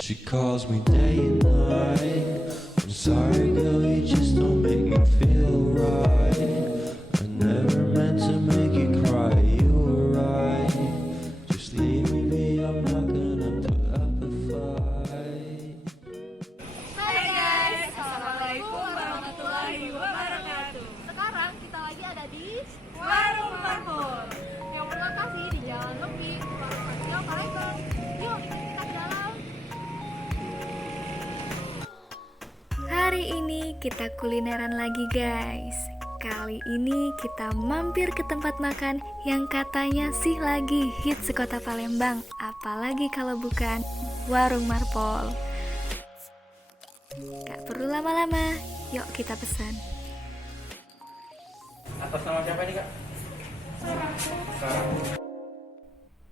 She calls me day and night. I'm sorry, girl, you just don't make me feel right. I never meant to make you cry. You were right. Just leave me be. I'm not gonna put up a fight. Hai guys, Assalamualaikum warahmatullahi wabarakatuh. Sekarang kita lagi ada di Warung Marmol yang berlokasi di Jalan Lempi, Warung Marmol, Palembang. Yuk, kita ke dalam. Hari ini kita kulineran lagi guys. Kali ini kita mampir ke tempat makan yang katanya sih lagi hits sekota Palembang. Apalagi kalau bukan Warung Marpol. Gak perlu lama-lama, yuk kita pesan. Atas nama siapa nih, Kak?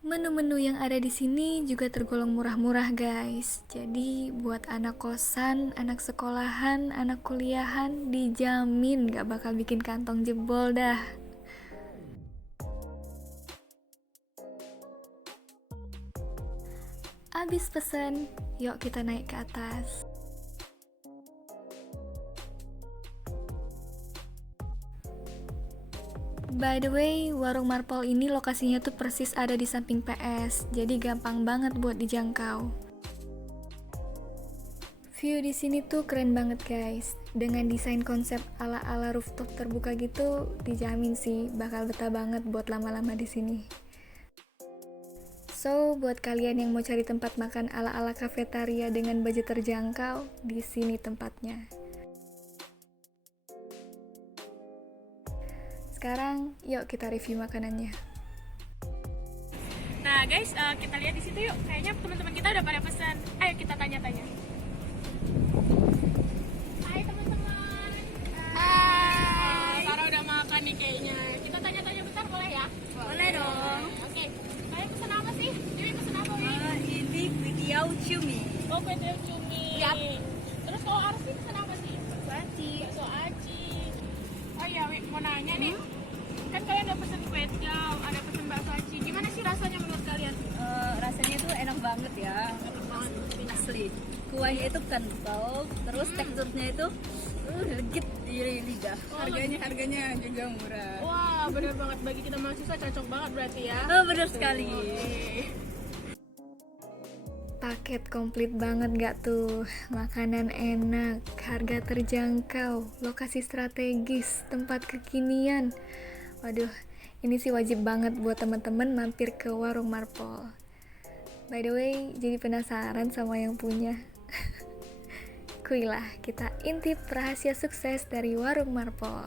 Menu-menu yang ada di sini juga tergolong murah-murah guys. Jadi buat anak kosan, anak sekolahan, anak kuliahan dijamin gak bakal bikin kantong jebol dah. Abis pesen, yuk kita naik ke atas. By the way, Warung Marpol ini lokasinya tuh persis ada di samping PS, jadi gampang banget buat dijangkau. View di sini tuh keren banget guys. Dengan desain konsep ala-ala rooftop terbuka gitu, dijamin sih bakal betah banget buat lama-lama di sini. So, buat kalian yang mau cari tempat makan ala-ala kafetaria dengan budget terjangkau, di sini tempatnya. Sekarang, yuk kita review makanannya. Nah guys, kita lihat di situ yuk. Kayaknya teman-teman kita udah pada pesan. Ayo kita tanya-tanya. Hai teman-teman. Hai. Sarah udah makan nih kayaknya. Kita tanya-tanya bentar boleh ya? Boleh dong. Oke. Kalian pesan apa sih? Dewi pesan apa Wi? Ini video cumi. Oh, kue tiaw cumi. Yap. Terus kalau Arsi pesan apa sih? Bakso aci. Bakso aci. Oh iya Wi, mau nanya nih. Kan kalian udah pesen kue tiaw, ada pesen bakso aci. Gimana sih rasanya menurut kalian? Rasanya tuh enak banget ya. Asli. Kuahnya itu kental, terus teksturnya itu legit di lidah. Harganya juga murah. Wah, bener banget. Bagi kita mahasiswa cocok banget berarti ya. Oh, benar sekali. Paket komplit banget gak tuh? Makanan enak, harga terjangkau, lokasi strategis, tempat kekinian. Waduh, ini sih wajib banget buat teman-teman mampir ke Warung Marpol. By the way, jadi penasaran sama yang punya. Kuilah, kita intip rahasia sukses dari Warung Marpol.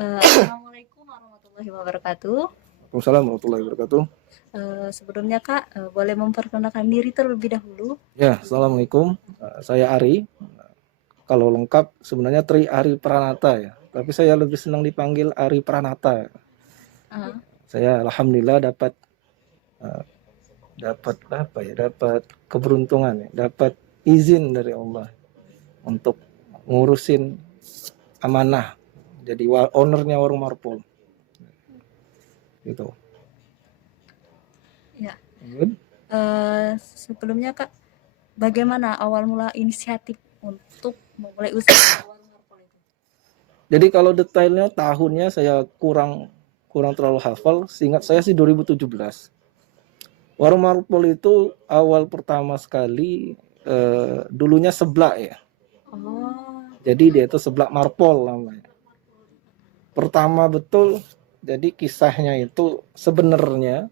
Assalamualaikum warahmatullahi wabarakatuh. Waalaikumsalam warahmatullahi wabarakatuh. Sebelumnya Kak, boleh memperkenalkan diri terlebih dahulu? Ya, Assalamualaikum. Saya Ari. Kalau lengkap sebenarnya Tri Ari Pranata ya. Tapi saya lebih senang dipanggil Ari Pranata. Ah, Saya alhamdulillah dapat eh, dapat keberuntungan ya, dapat izin dari Allah untuk ngurusin amanah jadi ownernya Warung Marpol. Gitu. ya. Good. Sebelumnya Kak, bagaimana awal mula inisiatif untuk memulai usaha warung Marpol itu? Jadi kalau detailnya tahunnya saya kurang terlalu hafal. Seingat saya sih 2017. Warung Marpol itu awal pertama sekali dulunya seblak ya. Oh, Jadi dia itu seblak Marpol namanya. Pertama betul. Jadi kisahnya itu sebenarnya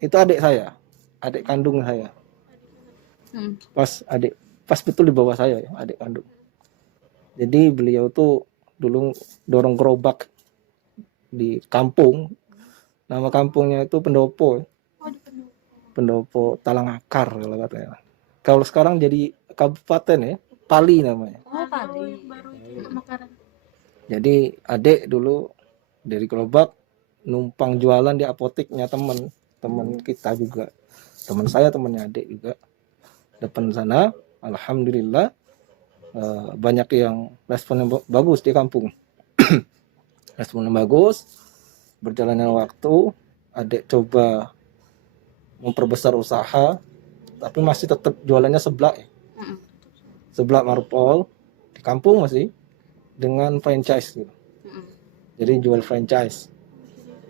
itu adik saya, adik kandung saya. hmm. Pas betul di bawah saya ya, adik kandung. Jadi beliau tuh dulu dorong gerobak di kampung. Nama kampungnya itu Pendopo. Pendopo Talangakar kalau katanya. Kalau sekarang jadi kabupaten ya, Pali namanya. Oh, Pali. Jadi adik dulu dari gerobak numpang jualan di apoteknya teman kita juga. Teman saya, temannya adik juga. Depan sana, alhamdulillah banyak yang responnya bagus di kampung. Responnya bagus, berjalannya waktu, adik coba memperbesar usaha, tapi masih tetap jualannya seblak ya. Mm-mm. Seblak marpol di kampung masih dengan franchise gitu. Mm-mm. Jadi jual franchise.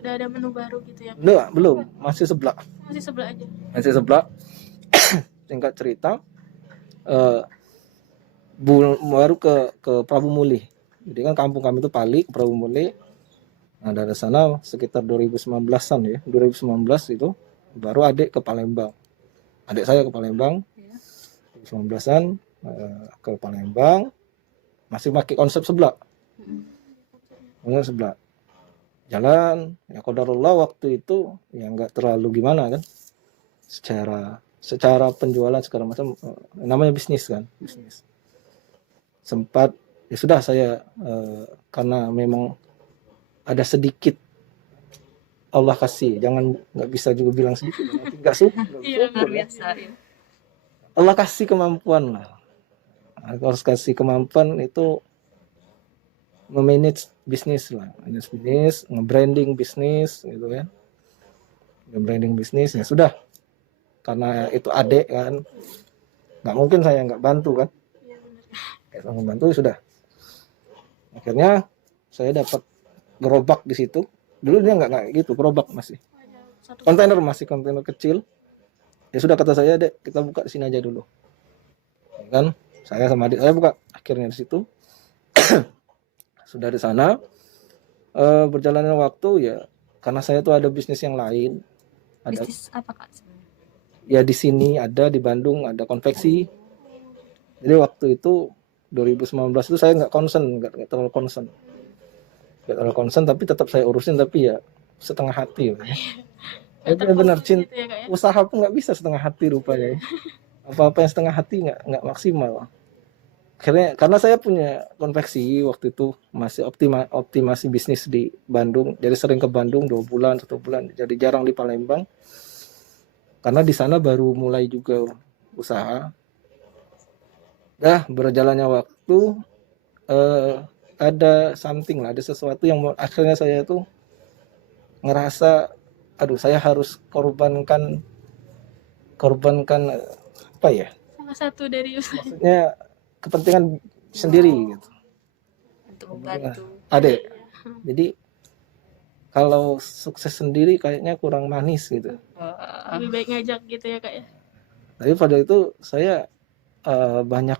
Udah ada menu baru gitu ya? Belum, masih seblak. Masih sebelah aja. Masih seblak. Singkat cerita, baru ke Prabu Muli. Jadi kan kampung kami itu Pali ke Prabu Muli. Nah dari sana sekitar 2019-an ya, 2019 itu baru adik ke Palembang. Adik saya ke Palembang, 2019-an ke Palembang, masih pakai konsep seblak. Konsep seblak. Jalan, ya qadarullah waktu itu ya nggak terlalu gimana kan. Secara penjualan segala macam, namanya bisnis kan, bisnis. Sempat ya sudah saya karena memang ada sedikit Allah kasih, nggak bisa juga bilang sedikit, nggak syukur, Iya, luar ya. biasa ya. Allah kasih kemampuan lah. Harus kasih kemampuan itu memanage bisnis lah, manage bisnis, nge-branding bisnis gitu kan. Nge-branding bisnis ya sudah. Karena itu adik kan. Nggak mungkin saya nggak bantu kan. Kalau membantu sudah. Akhirnya saya dapat gerobak di situ. Dulu dia nggak gitu, gerobak masih. Kontainer kecil. Ya sudah kata saya, Dek, kita buka di sini aja dulu. Ya kan? Saya sama adik saya buka akhirnya di situ. Sudah di sana berjalannya waktu ya karena saya tuh ada bisnis yang lain. Ada Bisnis apa Kak sebenarnya? ya di sini ada di Bandung ada konveksi. Jadi waktu itu 2019 itu saya nggak terlalu concern. Nggak terlalu concern tapi tetap saya urusin tapi ya setengah hati. Itu benar cinta. Gitu ya, Kak, ya? Usaha pun nggak bisa setengah hati rupanya. Apa-apa yang setengah hati nggak maksimal. Akhirnya karena saya punya konveksi waktu itu masih optimasi bisnis di Bandung, jadi sering ke Bandung 2 bulan 1 bulan, jadi jarang di Palembang karena di sana baru mulai juga usaha. Berjalannya waktu ada something lah, ada sesuatu yang akhirnya saya tuh ngerasa aduh saya harus korbankan apa ya, Salah satu dari usaha. maksudnya kepentingan sendiri gitu. Untuk membantu. Adik. Jadi kalau sukses sendiri kayaknya kurang manis gitu. Lebih baik ngajak gitu ya, Kak, ya? Tapi pada itu saya banyak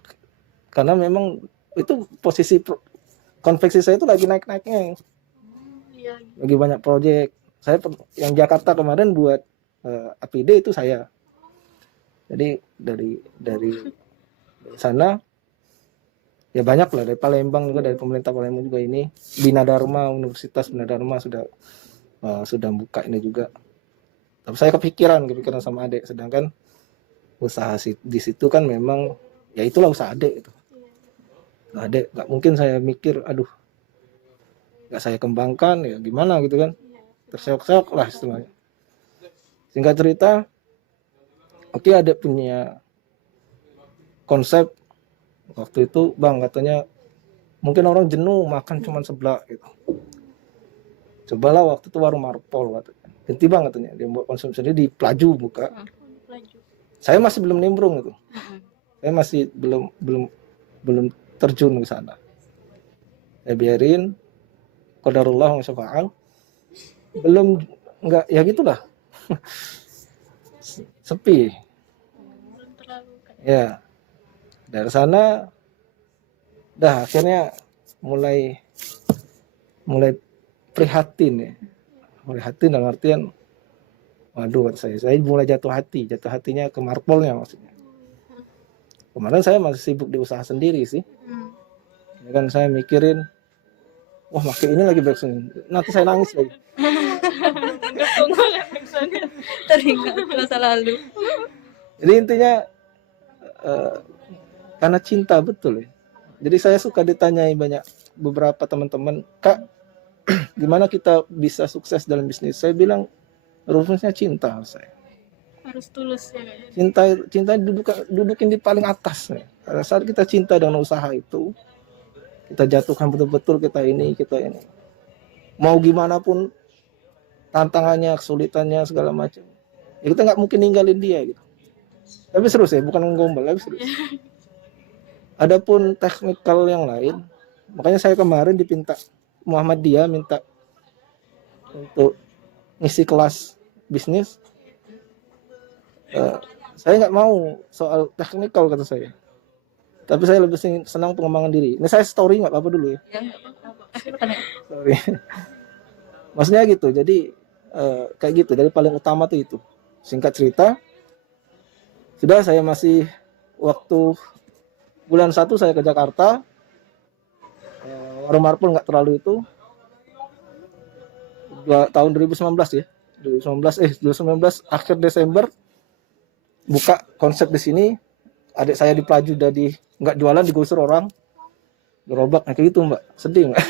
karena memang itu posisi konveksi saya itu lagi naik-naiknya. Iya. Lagi banyak proyek. Saya yang Jakarta kemarin buat APD itu saya. Jadi dari sana ya banyak lah dari Palembang juga, dari pemerintah Palembang juga ini Bina Dharma, Universitas Bina Dharma sudah buka ini juga. Tapi saya kepikiran sama adik, sedangkan usaha di situ kan memang ya itulah usaha adik itu. Adik nggak mungkin saya mikir aduh nggak saya kembangkan ya gimana gitu kan, terseok-seok lah istilahnya. Singkat cerita, oke adik punya konsep. Waktu itu bang katanya mungkin orang jenuh makan cuman seblak gitu. Cobalah waktu itu warung marpol katanya. Ganti bang katanya dia buat konsumsi sendiri di Pelaju buka. Laju. Saya masih belum nimbrung itu. Saya masih belum terjun ke sana. Saya biarin qadarullah wa syafa'al. Belum enggak ya gitulah. Sepi. Belum terlalu, Kak. Ya. Dari sana akhirnya mulai prihatin ya. Prihatin dalam artian waduh kata saya mulai jatuh hatinya ke marpolnya maksudnya. Kemarin saya masih sibuk di usaha sendiri sih. Ya kan saya mikirin wah makin ini lagi backsound. Nanti saya nangis lagi. Teringat masa lalu. Jadi intinya karena cinta betul ya. Jadi saya suka ditanyai beberapa teman-teman, Kak, gimana kita bisa sukses dalam bisnis? Saya bilang rumusnya cinta saya. Harus tulus ya, Kak, ya? Cinta dudukin di paling atas ya. Pada saat kita cinta dengan usaha itu, kita jatuhkan betul-betul kita ini. Mau gimana pun tantangannya, kesulitannya segala macam. Ya kita nggak mungkin ninggalin dia gitu. Tapi serius ya, bukan nggombal, tapi serius. Adapun teknikal yang lain, makanya saya kemarin dipinta Muhammadiyah minta untuk ngisi kelas bisnis. Saya nggak mau soal teknikal kata saya. Tapi saya lebih senang pengembangan diri. Ini saya story nggak apa-apa dulu ya. Ya nggak apa-apa. Silakan ya. Sorry. Maksudnya gitu. Jadi kayak gitu. Dari paling utama tuh itu. Singkat cerita, sudah saya masih waktu bulan 1 saya ke Jakarta. Warung Marpol nggak terlalu itu. Tahun 2019 ya. 2019 akhir Desember buka konsep di sini. Adik saya di Pelaju udah nggak jualan, digusur orang, gerobak kayak gitu mbak, sedih mbak.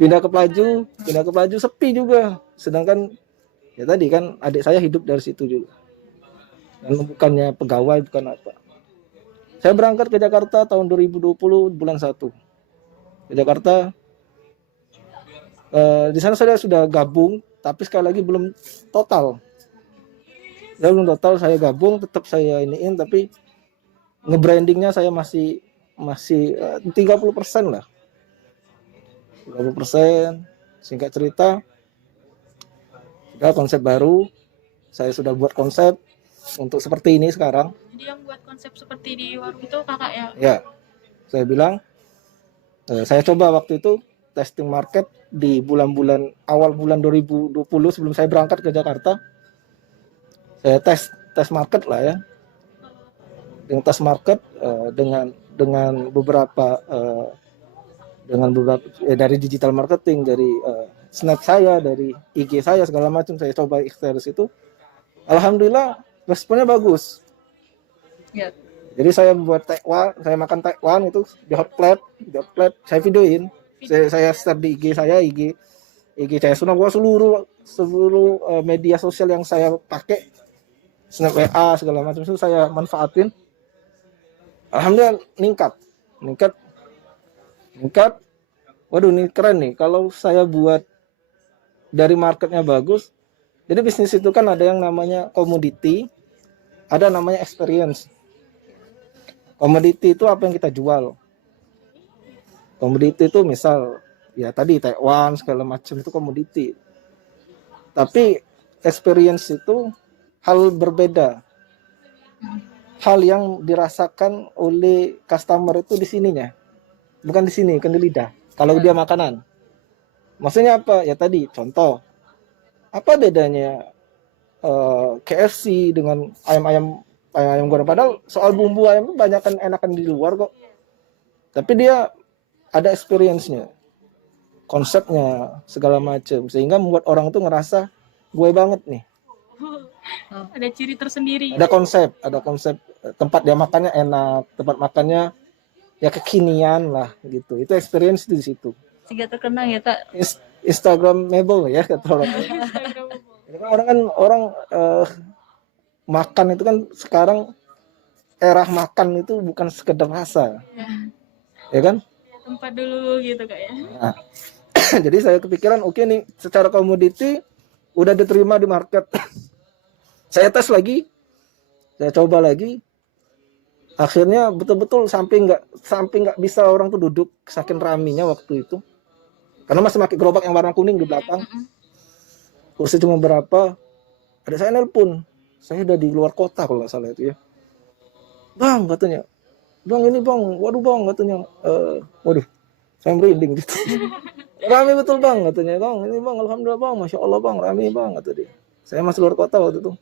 pindah ke Pelaju sepi juga, sedangkan ya tadi kan adik saya hidup dari situ juga, dan bukannya pegawai bukan apa. Saya berangkat ke Jakarta tahun 2020 bulan 1 ke Jakarta. Di sana saya sudah gabung, tapi sekali lagi belum total. Saya gabung, tetap saya iniin, tapi nge-brandingnya saya masih 30% lah. 30%. Singkat cerita, sudah konsep baru. Saya sudah buat konsep untuk seperti ini sekarang. Jadi yang buat konsep seperti di warung itu kakak ya? Ya, saya bilang, saya coba waktu itu testing market di awal bulan 2020 sebelum saya berangkat ke Jakarta. Saya tes market lah ya, dengan tes market dengan beberapa dari digital marketing, dari snap saya, dari IG saya segala macam saya coba ikhtiar itu. Alhamdulillah responnya bagus. Ya. Jadi saya buat saya makan Taekwan itu di hot plate, saya videoin, saya share di IG saya, IG saya seluruh media sosial yang saya pakai. Snap WA segala macam itu saya manfaatin. Alhamdulillah meningkat. Waduh, ini keren nih kalau saya buat dari marketnya bagus. Jadi bisnis itu kan ada yang namanya komoditi, ada namanya experience. Komoditi itu apa yang kita jual. Komoditi itu misal ya tadi Taiwan segala macam itu komoditi. Tapi experience itu hal berbeda, hal yang dirasakan oleh customer itu di sininya, bukan di sini, kan di lidah. Kalau dia makanan, maksudnya apa? Ya tadi contoh, apa bedanya KFC dengan ayam goreng? Padahal soal bumbu ayam itu banyak kan enakan di luar kok, tapi dia ada experience-nya, konsepnya segala macam, sehingga membuat orang tuh ngerasa gue banget nih. Ada ciri tersendiri. Ada konsep tempat dia makannya enak, tempat makannya ya kekinian lah gitu. Itu experience di situ. Sehingga terkenang ya kak. Instagramable ya kata orang. Orang makan itu kan sekarang era makan itu bukan sekedar rasa, ya kan? Tempat dulu gitu kak ya. Nah, jadi saya kepikiran oke nih, secara komoditi udah diterima di market. Saya tes lagi, saya coba lagi, akhirnya betul-betul sampai nggak bisa orang tuh duduk saking raminya waktu itu, karena masih pakai gerobak yang warna kuning di belakang, kursi cuma berapa. Ada saya nelpon, saya udah di luar kota kalau nggak salah itu ya, bang katanya, bang ini bang, waduh bang katanya, waduh saya merinding gitu. Rame betul bang katanya, bang ini bang alhamdulillah bang, masya Allah bang rame bang kata dia. Saya masih luar kota waktu itu.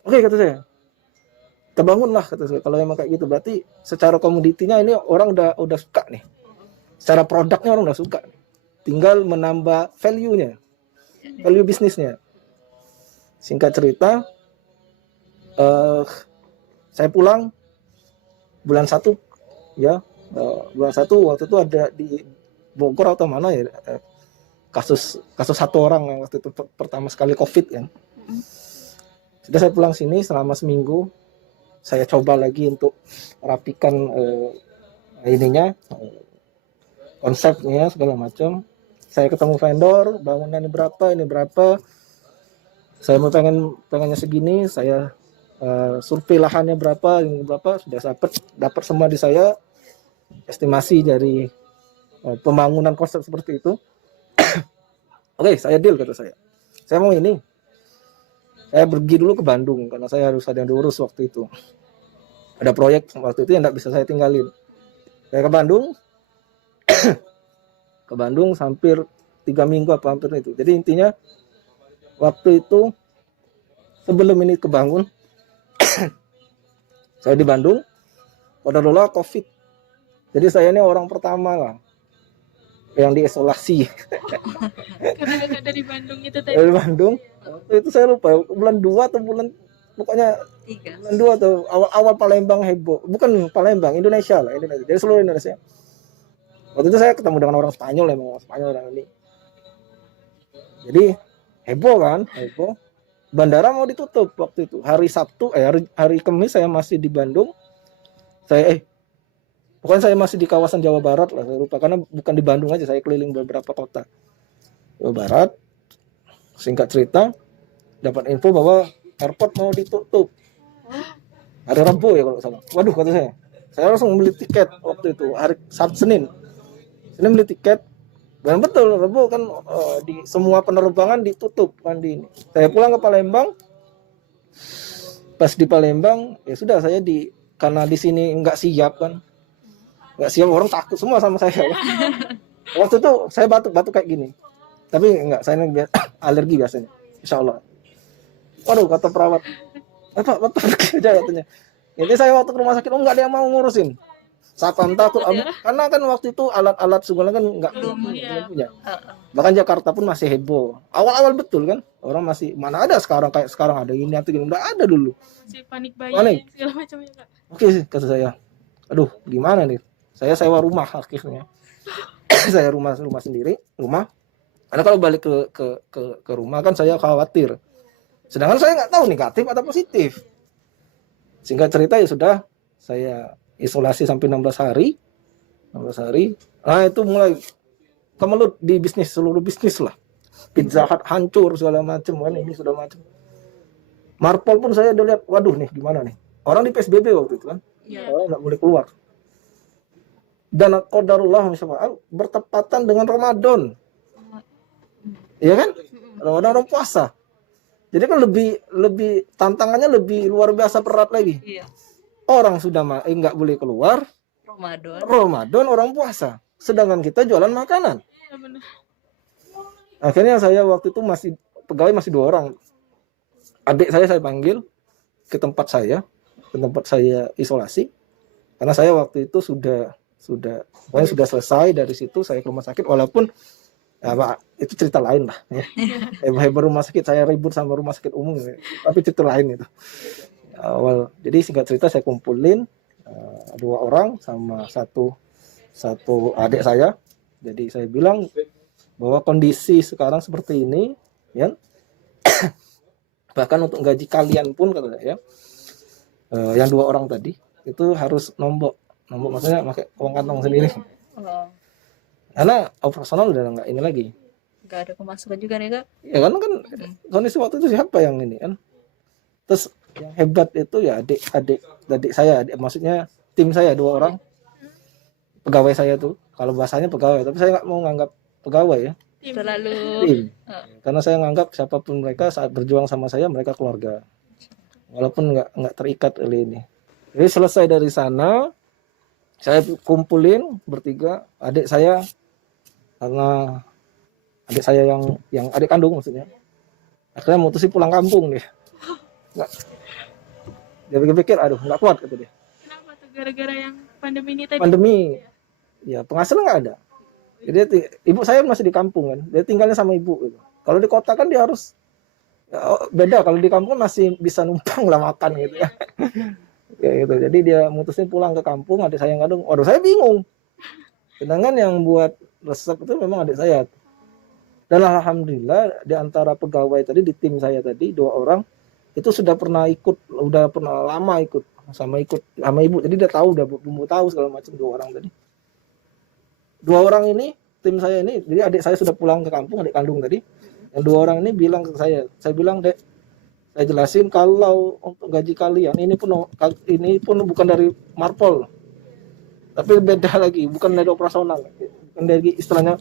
Oke kata saya, kita bangun lah kata saya. Kalau emang kayak gitu berarti secara komoditinya ini orang udah suka nih, secara produknya orang udah suka, tinggal menambah value bisnisnya. Singkat cerita, saya pulang bulan 1 ya, bulan 1 waktu itu ada di Bogor atau mana ya, kasus satu orang yang waktu itu pertama sekali COVID kan. Sudah saya pulang sini selama seminggu, saya coba lagi untuk rapikan konsepnya segala macam. saya ketemu vendor, bangunan ini berapa, saya mau pengennya segini, saya survei lahannya berapa, ini berapa, sudah dapat semua di saya, estimasi dari pembangunan konsep seperti itu. Oke, saya deal, kata saya mau ini. Saya pergi dulu ke Bandung karena saya harus ada yang diurus waktu itu, ada proyek waktu itu yang tidak bisa saya tinggalin. Saya ke Bandung hampir 3 minggu apa hampir itu. Jadi intinya waktu itu sebelum ini kebangun saya di Bandung, qadarullah COVID. Jadi saya ini orang pertama lah yang diisolasi. Karena kakak dari Bandung itu tadi. Dari Bandung. Waktu itu saya lupa bulan 2 atau pokoknya 3. bulan 2 atau awal Palembang heboh. Bukan Palembang, Indonesia lah, Indonesia. Jadi seluruh Indonesia. Waktu itu saya ketemu dengan orang Spanyol, emang orang Spanyol orang ini. Jadi heboh kan, heboh. Bandara mau ditutup waktu itu. Hari Sabtu, hari Kamis saya masih di Bandung. Pokoknya saya masih di kawasan Jawa Barat lah, saya lupa karena bukan di Bandung aja, saya keliling beberapa kota Jawa Barat. Singkat cerita, dapat info bahwa airport mau ditutup. Hari Rabu ya kalau nggak salah. Waduh, kata saya langsung beli tiket waktu itu hari Sabtu Senin beli tiket. Dan betul Rabu kan di semua penerbangan ditutup kan di ini. Saya pulang ke Palembang. Pas di Palembang ya sudah saya karena di sini nggak siap kan. Nggak siap, orang takut semua sama saya. Waktu itu saya batuk kayak gini. Tapi enggak, saya alergi biasanya. Insya Allah. Waduh, kata perawat. Bapak pergi aja katanya. Ini saya waktu ke rumah sakit, enggak ada yang mau ngurusin. Satpam takut. Karena kan waktu itu alat-alat sekolah kan enggak punya. Bahkan Jakarta pun masih heboh. Awal-awal betul kan. Orang masih, mana ada sekarang kayak sekarang ada ini atau gini. Enggak ada dulu. Masih panik bayi segala macamnya kak. Oke sih, kata saya. Aduh, gimana nih? Saya sewa rumah akhirnya. Saya rumah sendiri, Karena kalau balik ke rumah kan saya khawatir. Sedangkan saya nggak tahu negatif atau positif. Singkat cerita ya sudah, saya isolasi sampai 16 hari. Nah itu mulai kemelut di bisnis, seluruh bisnis lah. Pizza Hut hancur segala macam kan, ini sudah macam. Marpol pun saya udah lihat, waduh nih gimana nih. Orang di PSBB waktu itu kan, orang nggak boleh keluar. Dan qadarullah bertepatan dengan Ramadan. Iya kan? Ramadan puasa. Jadi kan lebih tantangannya lebih luar biasa berat lagi. Iya. Orang sudah nggak boleh keluar. Ramadan orang puasa. Sedangkan kita jualan makanan. Ya, benar. Akhirnya saya waktu itu pegawai masih 2 orang. Adik saya panggil ke tempat saya isolasi. Karena saya waktu itu sudah selesai dari situ, saya ke rumah sakit walaupun itu cerita lain lah ya. Hebat rumah sakit, saya ribut sama rumah sakit umum ya. Tapi cerita lain itu jadi singkat cerita saya kumpulin 2 orang sama satu adik saya. Jadi saya bilang bahwa kondisi sekarang seperti ini ya. Bahkan untuk gaji kalian pun kata saya yang 2 orang tadi itu harus nombok maksudnya pakai uang kantong sendiri. Karena operasional udah nggak ini lagi. Nggak ada pemasukan juga nih kak. Ya karena kan kondisi waktu itu siapa yang ini kan. Terus yang hebat itu ya adik saya, maksudnya tim saya 2 orang. Pegawai saya tuh, kalau bahasanya pegawai, tapi saya nggak mau nganggap pegawai ya. Terlalu Tim. Karena saya nganggap siapapun mereka saat berjuang sama saya, mereka keluarga. Walaupun nggak terikat oleh ini. Jadi selesai dari sana, saya kumpulin bertiga adik saya, karena adik saya yang adik kandung maksudnya, akhirnya mutusin pulang kampung dia. Dia pikir-pikir, aduh nggak kuat kata dia. Kenapa tuh? Gara-gara yang pandemi ini tadi? Pandemi, ya penghasilan nggak ada. Jadi ibu saya masih di kampung kan, dia tinggalnya sama ibu gitu. Kalau di kota kan dia harus beda, kalau di kampung masih bisa numpang lah makan gitu ya. Ya gitu. Jadi dia mutusin pulang ke kampung, adik saya yang kandung. Waduh, saya bingung. Sedangkan yang buat resep itu memang adik saya. Dan alhamdulillah di antara pegawai tadi di tim saya tadi 2 orang itu sudah pernah lama ikut sama ibu. Jadi dia tahu, udah bumbu tahu segala macam 2 orang tadi. 2 orang ini tim saya ini, jadi adik saya sudah pulang ke kampung, adik kandung tadi. Yang 2 orang ini bilang ke saya bilang, "Dek, saya jelasin kalau untuk gaji kalian ini pun bukan dari Marpol, tapi beda lagi, bukan dari operasional, bukan dari istilahnya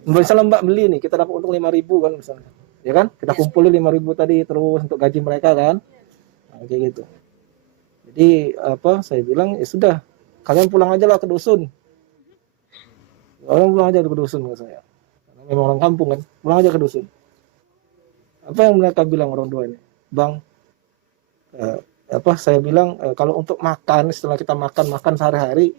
misalnya Mbak beli nih, kita dapat untung 5.000 kan misalnya, ya kan? Kita kumpulin 5.000 tadi terus untuk gaji mereka kan, nah, kayak gitu. Jadi saya bilang ya sudah, kalian pulang aja lah ke dusun. Orang pulang aja ke dusun ke saya, karena memang orang kampung kan, pulang aja ke dusun. Apa yang mereka bilang orang tua ini, Bang, saya bilang kalau untuk makan, setelah kita makan sehari-hari,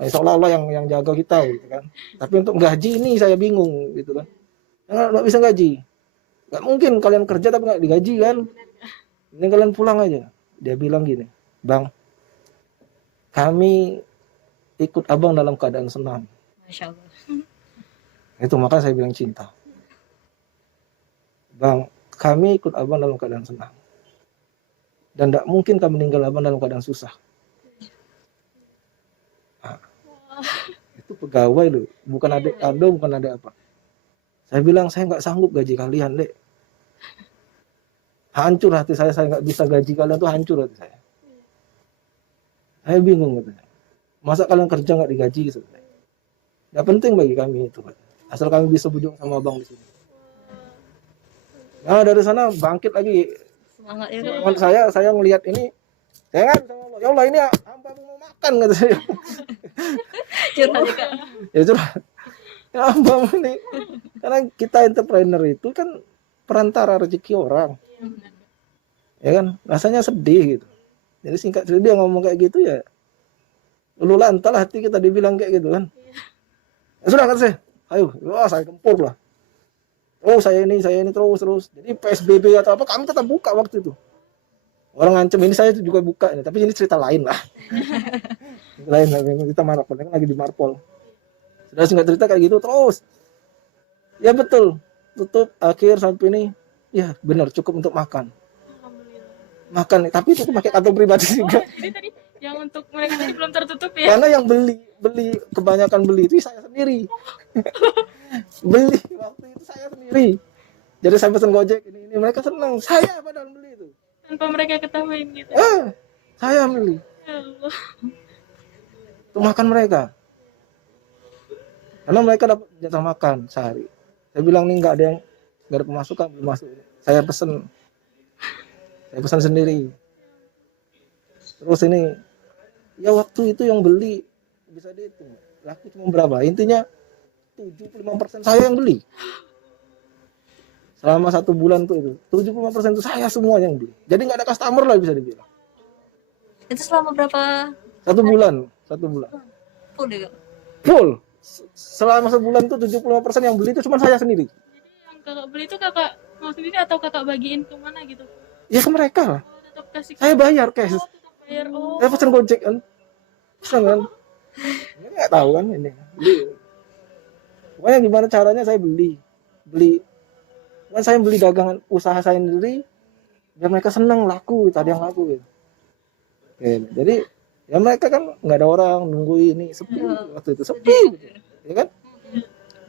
seolah-olah yang jaga kita gitu kan. Tapi untuk gaji ini saya bingung gitu kan. Nggak bisa gaji. Nggak mungkin kalian kerja tapi nggak digaji kan. Ini kalian pulang aja. Dia bilang gini, Bang, kami ikut abang dalam keadaan senang. Masya Allah. Itu makanya saya bilang cinta. Bang, kami ikut abang dalam keadaan senang. Dan tidak mungkin kami meninggal abang dalam keadaan susah. Nah, itu pegawai loh, bukan adik kandung, bukan ada apa. Saya bilang saya nggak sanggup gaji kalian, Dek. Hancur hati saya nggak bisa gaji kalian tuh, hancur hati saya. Saya bingung katanya. Masa kalian kerja nggak digaji gitu? Nggak penting bagi kami itu, asal kami bisa berjuang sama abang di sini. Nah dari sana bangkit lagi. Semangat ya. Teman saya ngelihat ini, saya kan sama Allah, ya Allah ini hamba mau makan kata saya. Curhat ya Kak. Ya curhat. Ya hamba ini, karena kita entrepreneur itu kan perantara rezeki orang. Ya kan, rasanya sedih gitu. Jadi singkat cerita dia ngomong kayak gitu ya, ulu lantal hati kita dibilang kayak gitu kan. Ya sudah kata saya, ayo, wah saya gempur lah. Oh saya ini terus. Jadi PSBB atau apa kami tetap buka waktu itu. Orang ngancem ini saya juga buka ini, tapi ini cerita lain lah. Lain lah, kita Marpol, kan lagi di Marpol. Sudah singkat cerita kayak gitu terus. Ya betul, tutup akhir sampai ini, ya benar cukup untuk makan. Makan, tapi itu pakai kantong pribadi juga. Jadi tadi yang untuk mereka tadi belum tertutup ya? Karena yang beli kebanyakan beli itu saya sendiri. Beli waktu itu saya sendiri. Jadi saya pesen Gojek ini mereka senang. Saya padahal beli itu. Tanpa mereka ketahuin gitu. Saya beli. Ya Allah. Untuk makan mereka. Karena mereka dapat jatah makan sehari. Saya bilang nih nggak ada pemasukan, belum masuk. Saya pesan sendiri. Terus ini, ya waktu itu yang beli bisa dihitung. Laku cuma berapa? Intinya 75% saya yang beli. Selama 1 bulan tuh itu 75% itu saya semua yang beli. Jadi nggak ada customer lah bisa dibilang. Itu selama berapa 1 bulan. full ya Kak? Full. Selama sebulan tuh 75% yang beli itu cuma saya sendiri. Jadi yang kakak beli itu kakak mau sendiri atau kakak bagiin ke mana gitu? Ya ke mereka lah. Tetap kasih Saya bayar cash. tetap bayar. Saya pesan Gojek kan. Pesan kan. Ini nggak tahu kan ini. Beli. Pokoknya gimana caranya saya beli. Kan saya beli dagangan usaha saya sendiri biar mereka senang laku, tadi yang laku gitu. Oke, jadi ya mereka kan nggak ada orang nunggu ini, sepi waktu itu sepi gitu. Ya kan?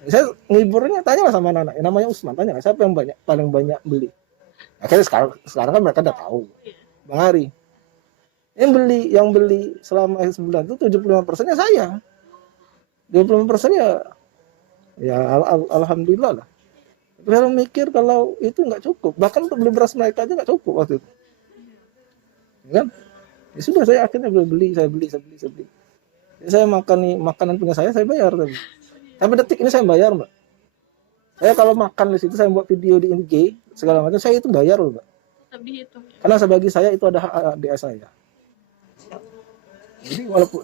Saya ngiburnya tanya lah sama anak, namanya Usman, tanya lah siapa yang paling banyak beli. Akhirnya sekarang kan mereka udah tahu. Bang Ari. Yang beli selama sebulan itu 75%-nya saya. 25%-nya ya alhamdulillah lah. Tapi saya mikir kalau itu nggak cukup, bahkan untuk beli beras mereka aja nggak cukup waktu itu. Ya kan? Ya sudah saya akhirnya beli. Ya, saya makanan punya saya bayar tapi. Sampai detik ini saya bayar, Mbak. Saya kalau makan di situ saya buat video di IG segala macam, saya itu bayar loh, Mbak. Tetap dihitung. Ya. Karena bagi saya itu ada hak adik saya.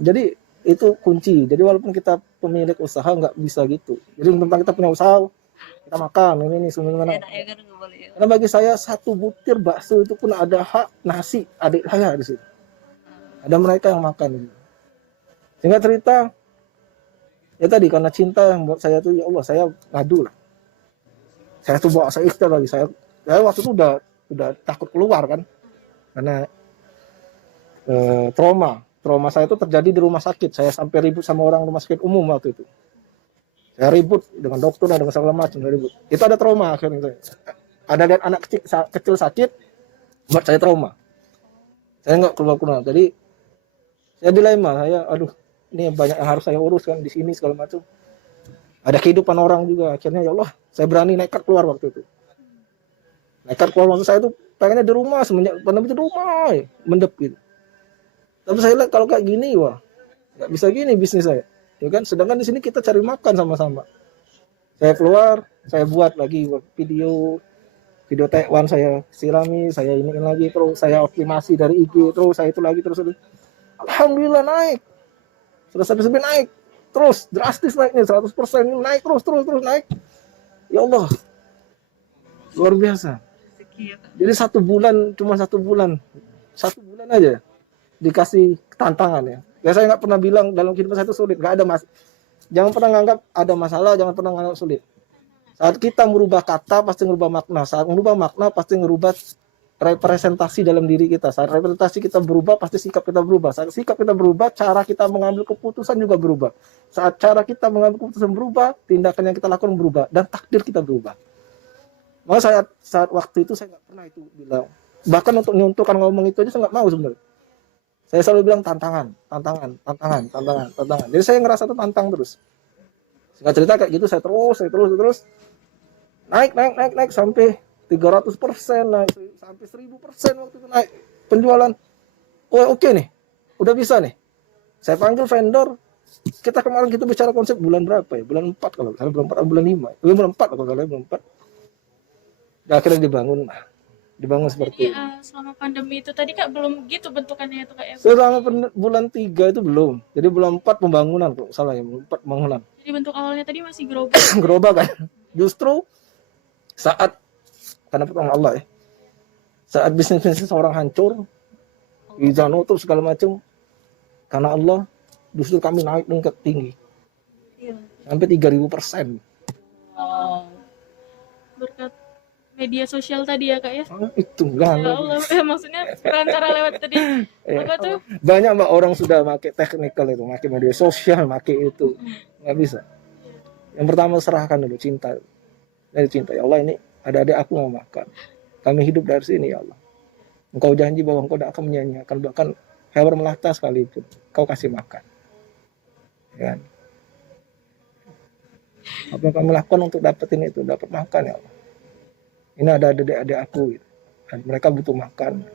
Jadi itu kunci. Jadi walaupun kita pemilik usaha nggak bisa gitu. Jadi tentang kita punya usaha, kita makan ini semuanya. Enak ya kan nggak boleh ya. Karena bagi saya 1 butir bakso itu pun ada hak nasi adik saya di situ. Ada mereka yang makan. Singkat cerita, ya tadi karena cinta yang buat saya tuh ya Allah saya ngadu lah. Saya tuh bawa saya ikhtiar lagi. Saya waktu itu udah takut keluar kan, karena trauma saya itu terjadi di rumah sakit. Saya sampai ribut sama orang rumah sakit umum waktu itu. Saya ribut dengan dokter dan dengan segala macam, saya ribut. Itu ada trauma akhirnya saya. Ada lihat anak kecil sakit, buat saya trauma. Saya nggak keluar. Jadi saya dilema, aduh, ini banyak yang harus saya uruskan di sini segala macam. Ada kehidupan orang juga. Akhirnya ya Allah, saya berani nekat keluar waktu itu. Nekat keluar waktu saya tuh pengennya di rumah, semenjak pandemi itu di rumah, mendep gitu. Tapi saya lihat kalau kayak gini, wah, nggak bisa gini bisnis saya. Ya kan, sedangkan di sini kita cari makan sama-sama. Saya keluar, saya buat lagi video Taiwan, saya sirami, saya iniin lagi, terus saya optimasi dari IG, terus saya itu lagi terus. Alhamdulillah naik. Sudah sampai naik. Terus drastis naiknya 100%, naik terus naik. Ya Allah. Luar biasa. Jadi cuma satu bulan aja dikasih tantangan ya. Ya saya nggak pernah bilang dalam kehidupan saya itu sulit, nggak ada jangan pernah nganggap ada masalah, jangan pernah nganggap sulit. Saat kita merubah kata pasti merubah makna, saat merubah makna pasti merubah representasi dalam diri kita. Saat representasi kita berubah pasti sikap kita berubah. Saat sikap kita berubah, cara kita mengambil keputusan juga berubah. Saat cara kita mengambil keputusan berubah, tindakan yang kita lakukan berubah dan takdir kita berubah. Maka saat waktu itu saya nggak pernah itu bilang, bahkan untuk nyontohkan ngomong itu aja saya nggak mau sebenarnya. Saya selalu bilang tantangan. Jadi saya ngerasa itu tantang terus. Singkat cerita kayak gitu, saya terus naik sampai 300%, naik sampai 1000% waktu itu naik penjualan. Oh oke nih, udah bisa nih. Saya panggil vendor. Kita kemarin kita bicara konsep bulan berapa ya? Bulan 4 kalau salah, bulan 4 atau bulan 5. Bulan 4 kalau salah, bulan 4. Dan akhirnya dibangun seperti Jadi selama pandemi itu tadi Kak belum gitu bentukannya itu Kak ya? selama bulan 3 itu belum. Jadi bulan 4 pembangunan kalau salah ya, bulan 4 pembangunan. Jadi bentuk awalnya tadi masih gerobak. Gerobak kan. Justru saat karena pertolongan Allah ya. Saat bisnis orang hancur, bisa nutup segala macam. Karena Allah, justru kami naik tingkat tinggi. Sampai 3000%. Wow. Berkat media sosial tadi ya Kak ya? Itu Ya lah. Allah, maksudnya perantara lewat tadi apa tuh? Banyak mbak orang sudah pakai teknikal itu, pakai media sosial, pakai itu. Nggak bisa. Yang pertama serahkan dulu cinta. Dari cinta, ya Allah ini adik-adik aku mau makan. Kami hidup dari sini ya Allah. Engkau janji bahwa engkau tidak akan menyanyiakan bahkan hewan melata sekalipun. Kau kasih makan. Ya. Apa yang kami lakukan untuk dapetin itu, dapat makan ya Allah. Ini ada adik-adik aku gitu. Dan mereka butuh makan.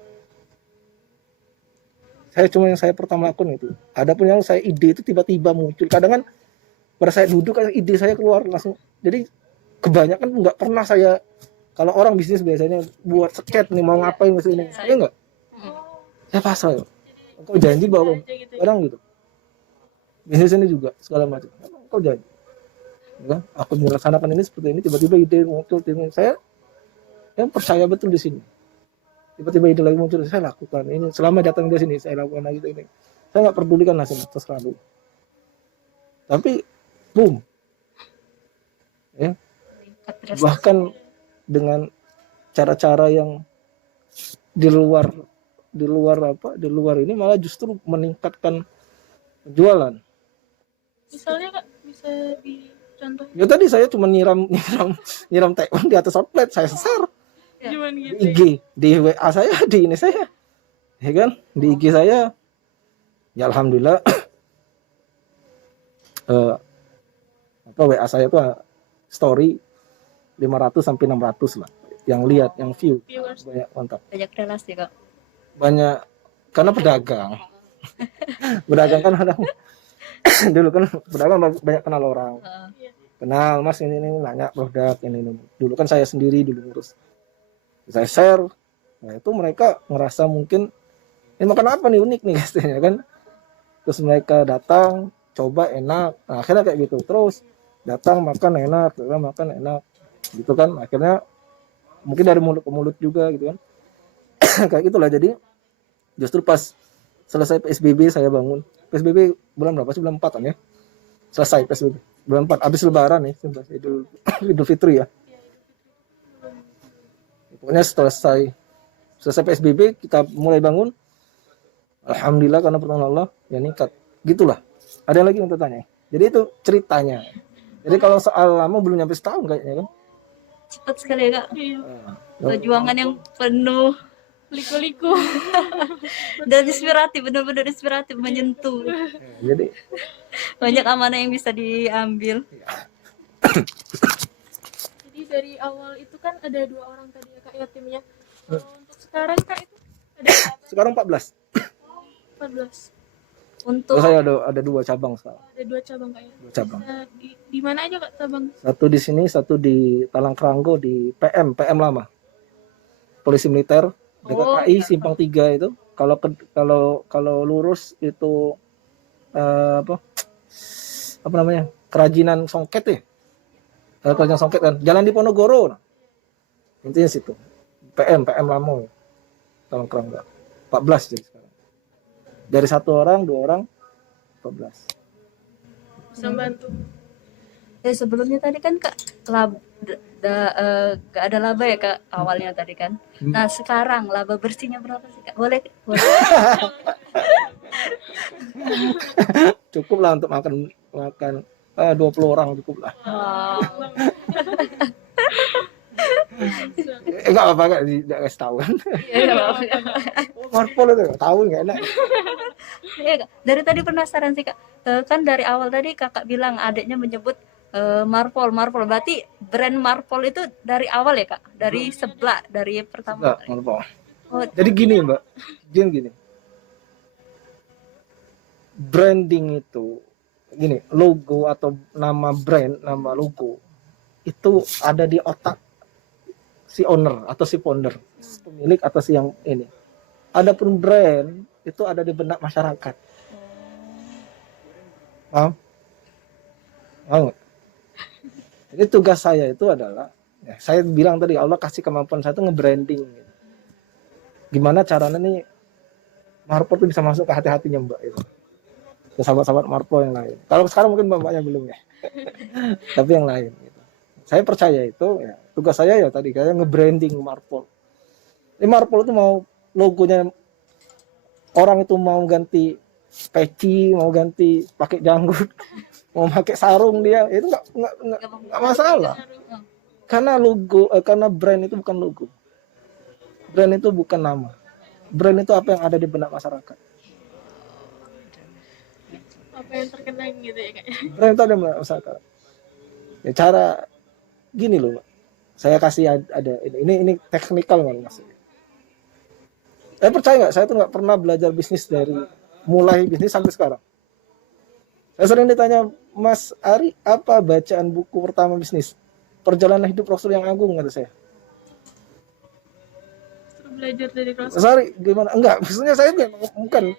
Yang saya pertama lakukan itu. Adapun yang saya ide itu tiba-tiba muncul. Kadang kan pada saya duduk ide saya keluar langsung. Jadi kebanyakan nggak pernah saya, kalau orang bisnis biasanya buat sket nih mau ngapain ke sini. Saya enggak. Saya pasrah. Engkau janji bahwa kadang gitu. Bisnis ini juga segala macam. Engkau janji. Ya, aku melaksanakan ini seperti ini, tiba-tiba ide muncul. Saya yang percaya betul di sini. Tiba-tiba ide lagi muncul, saya lakukan ini. Selama datang di sini, saya lakukan lagi ini. Saya nggak pedulikan hasilnya, terserah dulu. Tapi, boom. Ya. Bahkan dengan cara-cara yang di luar ini malah justru meningkatkan penjualan. Misalnya Kak, bisa dicontohin Ya tadi saya cuma nyiram Taiwan di atas outlet, saya share. gimana Di gitu? IG, di WA saya, di ini saya, ya kan, di IG saya, ya alhamdulillah, WA saya tuh story 500 sampai 600 lah, yang lihat, yang view, Viewers. banyak, mantap, Banyak relasi Kak. banyak, karena pedagang kan ada, dulu kan pedagang banyak kenal orang, kenal mas ini nanya produk ini, dulu kan saya sendiri dulu ngurus. Saya share, nah itu mereka ngerasa mungkin ini makan apa nih unik nih katanya kan, terus mereka datang coba enak, nah, akhirnya kayak gitu terus datang makan enak gitu kan, akhirnya mungkin dari mulut ke mulut juga gitu kan. Kayak gitulah. Jadi justru pas selesai PSBB saya bangun, PSBB bulan berapa sih, bulan 4 kan ya, selesai PSBB bulan 4 habis lebaran nih, Idul Fitri ya. Pokoknya selesai PSBB kita mulai bangun. Alhamdulillah karena pertolongan Allah ya nikah. Gitulah. Ada yang lagi untuk tanya. Jadi itu ceritanya. Jadi kalau soal lama belum nyampe setahun kayaknya kan. Cepat sekali ya kak. Iya. Perjuangan yang penuh Liku-liku. dan inspiratif, benar-benar inspiratif, menyentuh. Jadi Banyak amanah yang bisa diambil. Jadi dari awal itu kan ada 2 orang tadi ya kak ya timnya. Untuk sekarang kak itu ada berapa? sekarang 14. 14. Untuk Terus saya ada 2 cabang sekarang. Ada 2 cabang kak ya. 2 cabang. Nah, di mana aja kak cabang? Satu di sini, satu di Talang Keranggo di PM lama. Polisi militer dekat Oh, KI iya. Simpang 3 itu. Kalau lurus itu apa namanya? Kerajinan Songket ya. Kerajinan Songket kan. Jalan di Ponorogo. Nah. Intinya situ. PM lama. Talang Keranggo. 14 jadi sekarang. Dari 1 orang, 2 orang 14. Bisa bantu. sebelumnya tadi kan kak gak ada laba ya kak awalnya tadi kan. Nah sekarang laba bersihnya berapa sih kak? Boleh? Cukup lah untuk makan 20 orang cukup lah. Enggak apa-apa, enggak kasih tahu kan. Marpol itu tahu enggak enak. Iya kak. Dari tadi penasaran sih kak. Kan dari awal tadi kakak bilang adiknya menyebut Marpol. Berarti brand Marpol itu dari awal ya kak? Dari sebelah, dari pertama. Enggak, Marpol. Oh, Jadi gini Mbak, gini. Branding itu gini, logo atau nama brand, nama logo itu ada di otak si owner atau si founder, pemilik atau si yang ini. Adapun brand itu ada di benak masyarakat. Paham? Paham nggak? Jadi tugas saya itu adalah, ya, saya bilang tadi Allah kasih kemampuan saya itu nge-branding. Gitu. Gimana caranya nih Marpol itu bisa masuk ke hati-hatinya Mbak itu. Ke sahabat-sahabat Marpol yang lain. Kalau sekarang mungkin Mbaknya belum ya. Tapi yang lain. Gitu. Saya percaya itu, ya, tugas saya ya tadi kayak nge-branding Marpol. Ini Marpol itu mau logonya orang itu mau ganti peci, mau ganti pakai janggut, mau pakai sarung dia, itu nggak masalah. Karena logo, karena brand itu bukan logo. Brand itu bukan nama. Brand itu apa yang ada di benak masyarakat. Apa yang terkenang gitu ya kak? Brand itu ada di benak masyarakat. Ya, cara gini loh, Pak. Saya kasih ada ini teknikal kan mas. Saya percaya nggak? Saya tuh nggak pernah belajar bisnis dari mulai bisnis sampai sekarang. Saya sering ditanya, Mas Ari, apa bacaan buku pertama bisnis? Perjalanan Hidup Rasul yang Agung, kata saya. Terus belajar dari Rasul. Mas Ari, gimana? Enggak, maksudnya saya bukan.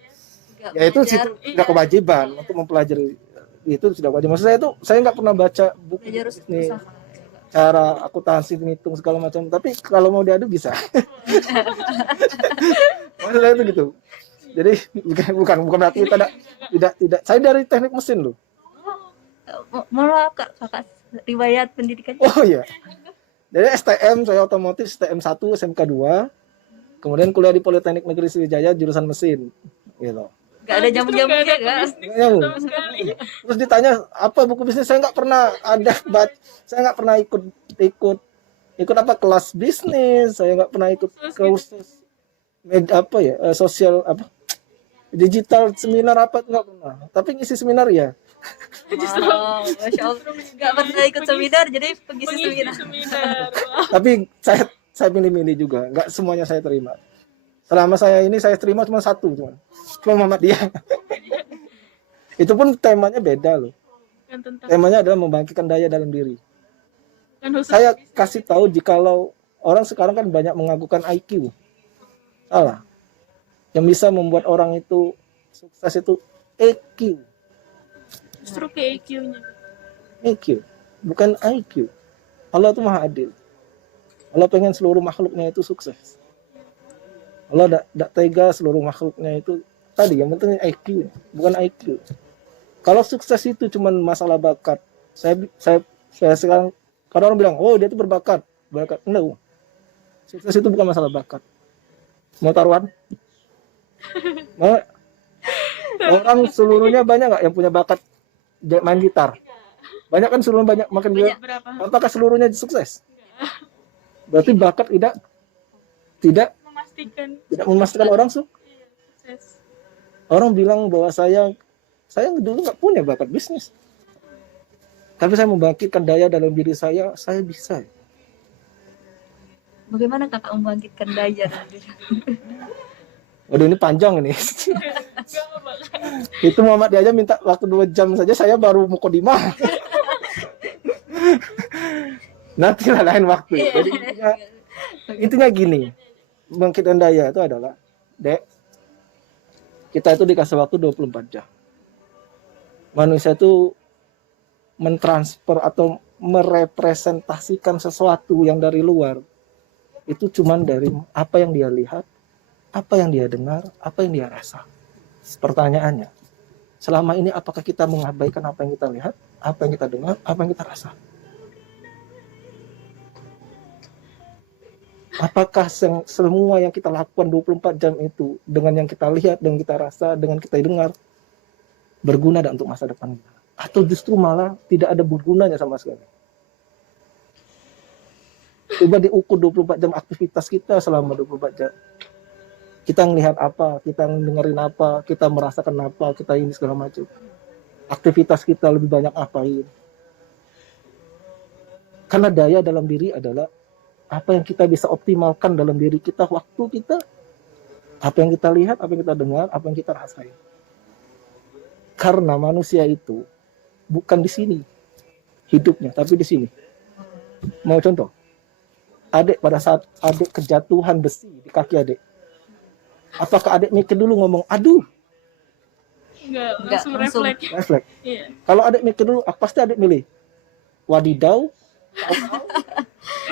Ya itu situ tidak kewajiban untuk mempelajari itu sudah wajib. Maksud saya itu saya nggak pernah baca buku belajar bisnis, usaha. cara akuntansi, ngitung segala macam. Tapi kalau mau diadu bisa. Maksud saya itu gitu. Jadi bukan berarti tidak. Saya dari teknik mesin loh. Malah kakak riwayat pendidikan. Oh iya. Jadi STM saya otomotif STM 1 SMK 2. Kemudian kuliah di Politeknik Negeri Sriwijaya jurusan mesin. Gitu. Gak ada jamu-jamunya kan? Yang, terus ditanya apa buku bisnis, saya nggak pernah saya nggak pernah ikut apa kelas bisnis, saya nggak pernah ikut kursus apa ya sosial apa digital seminar apa nggak pernah, tapi ngisi seminar ya. Wow, masya Allah. Gak pernah ikut seminar jadi pengisi seminar. Tapi saya milih-milih juga, nggak semuanya saya terima. Selama saya ini saya terima cuma satu, cuma Muhammadiyah. Itu pun temanya beda loh. Temanya adalah membangkitkan daya dalam diri. Saya kasih tahu jikalau orang sekarang kan banyak mengagukan IQ. Salah. Yang bisa membuat orang itu sukses itu EQ. Justru ke EQ-nya. EQ, bukan IQ. Allah itu maha adil. Allah pengen seluruh makhluknya itu sukses. Allah tidak tega seluruh makhluknya itu tadi yang penting IQ, bukan IQ. Kalau sukses itu cuma masalah bakat. Saya sekarang kalau orang bilang, oh dia itu bakat. No. Sukses itu bukan masalah bakat. Mau taruhan? Mau? Orang seluruhnya banyak nggak yang punya bakat main gitar? Banyak kan seluruh banyak makin Banyak. Berapa? apakah seluruhnya sukses? Berarti bakat tidak memastikan orang Iya, sukses. orang bilang bahwa saya dulu nggak punya bakat bisnis. Tapi saya membangkitkan daya dalam diri saya bisa. Bagaimana kakak membangkitkan daya? Waduh ini panjang ini. Itu Muhammad dia aja minta waktu 2 jam saja, saya baru mukodimah. Nanti lah lain waktu. Jadi intinya gini, membangkitkan daya itu adalah, Dek, kita itu dikasih waktu 24 jam. Manusia itu mentransfer atau merepresentasikan sesuatu yang dari luar itu cuman dari apa yang dia lihat, apa yang dia dengar, apa yang dia rasa. Pertanyaannya, selama ini apakah kita mengabaikan apa yang kita lihat, apa yang kita dengar, apa yang kita rasa? Apakah semua yang kita lakukan 24 jam itu dengan yang kita lihat, dengan kita rasa, dengan kita dengar berguna dan untuk masa depan kita? Atau justru malah tidak ada bergunanya sama sekali? Coba diukur 24 jam aktivitas kita selama 24 jam. Kita ngelihat apa, kita dengerin apa, kita merasakan apa, kita ini segala macam. Aktivitas kita lebih banyak apain. Karena daya dalam diri adalah apa yang kita bisa optimalkan dalam diri kita, waktu kita, apa yang kita lihat, apa yang kita dengar, apa yang kita rasain. Karena manusia itu bukan di sini hidupnya, tapi di sini. Mau contoh? Adik pada saat adik kejatuhan besi di kaki adik, apakah adik mikir dulu ngomong aduh? Enggak, Enggak, langsung langsung. refleks. Refleks. Iya. Kalau adik mikir dulu, pasti adik milih wadidau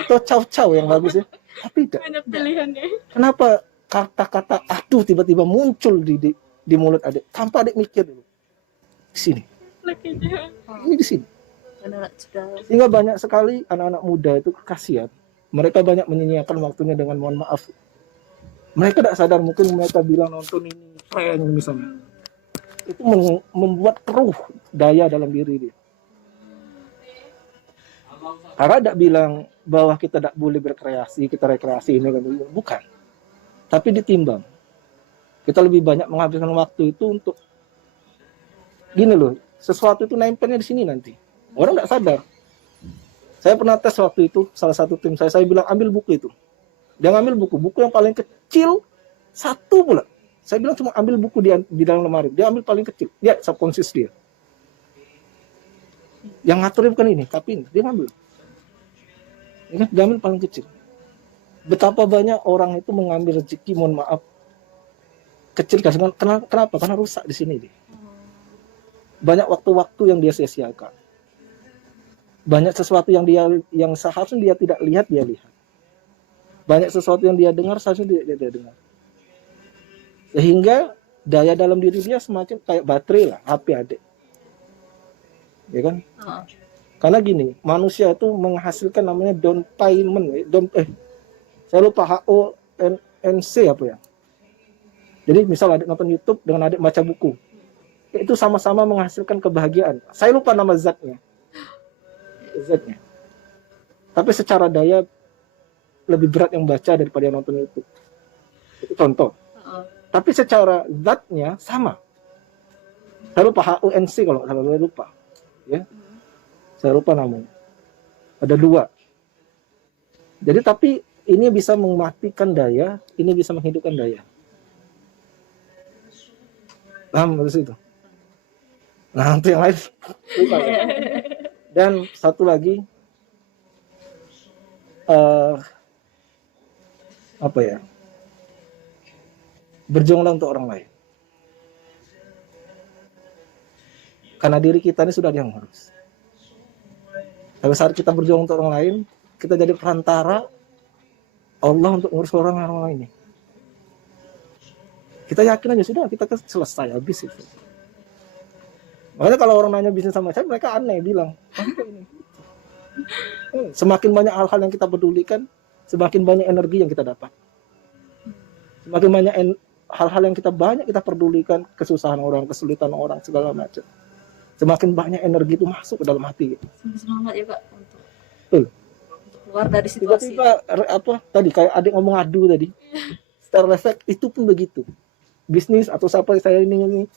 atau caw-caw yang bagus ya. Tapi tidak. Banyak pilihannya. Kenapa kata-kata aduh tiba-tiba muncul di mulut adik tanpa adik mikir dulu? Di sini. Refleksnya. Ini di sini. Benar, sudah. Sehingga banyak sekali anak-anak muda itu kasihan. Mereka banyak menyia-nyiakan waktunya dengan mohon maaf. Mereka tidak sadar, mungkin mereka bilang nonton ini prank misalnya. Itu membuat keruh daya dalam diri dia. Karena tidak bilang bahwa kita tidak boleh berkreasi, kita rekreasi ini kan, bukan. Tapi ditimbang. Kita lebih banyak menghabiskan waktu itu untuk gini loh, sesuatu itu nempelnya di sini nanti. Orang tidak sadar. Saya pernah tes waktu itu, salah satu tim saya bilang ambil buku itu. Dia ngambil buku yang paling kecil, satu pula. Saya bilang cuma ambil buku di dalam lemari. Dia ambil paling kecil. Dia subconscious dia. Yang ngaturnya bukan ini, tapi ini. Dia ngambil. Dia ambil paling kecil. Betapa banyak orang itu mengambil rezeki, mohon maaf, kecil. Kenapa? Karena rusak di sini dia. Banyak waktu-waktu yang dia sia-siakan. Banyak sesuatu yang seharusnya dia tidak lihat, dia lihat. Banyak sesuatu yang dia dengar, seharusnya dia dengar. Sehingga daya dalam diri dia semakin kayak baterai lah, HP adik. Ya kan? Karena gini, manusia itu menghasilkan namanya down payment. Saya lupa HONC apa ya. Jadi misal adik nonton YouTube dengan adik baca buku. Itu sama-sama menghasilkan kebahagiaan. Saya lupa nama zatnya. Tapi secara daya lebih berat yang baca daripada yang nonton YouTube. Itu contoh. Tapi secara zatnya sama. Saya lupa HUNC kalau saya lupa. Ya. Saya lupa namanya. Ada 2. Jadi tapi ini bisa mematikan daya, ini bisa menghidupkan daya. Paham maksud itu? Nah, untuk yang lain lupa. Dan satu lagi apa ya? Berjuanglah untuk orang lain. Karena diri kita ini sudah ada yang ngurus. Tapi saat kita berjuang untuk orang lain, kita jadi perantara Allah untuk ngurus orang lain ini. Kita yakin aja sudah, kita selesai habis itu. Makanya kalau orang nanya bisnis sama saya, mereka aneh bilang, ini. Semakin banyak hal-hal yang kita pedulikan, semakin banyak energi yang kita dapat. Semakin banyak hal-hal yang kita pedulikan, kesusahan orang, kesulitan orang, segala macam. semakin banyak energi itu masuk ke dalam hati. Semakin semangat ya kak untuk Betul. keluar dari situasi. Tiba-tiba apa tadi kayak adik ngomong adu tadi, star effect itu pun begitu. Bisnis atau siapa saya ini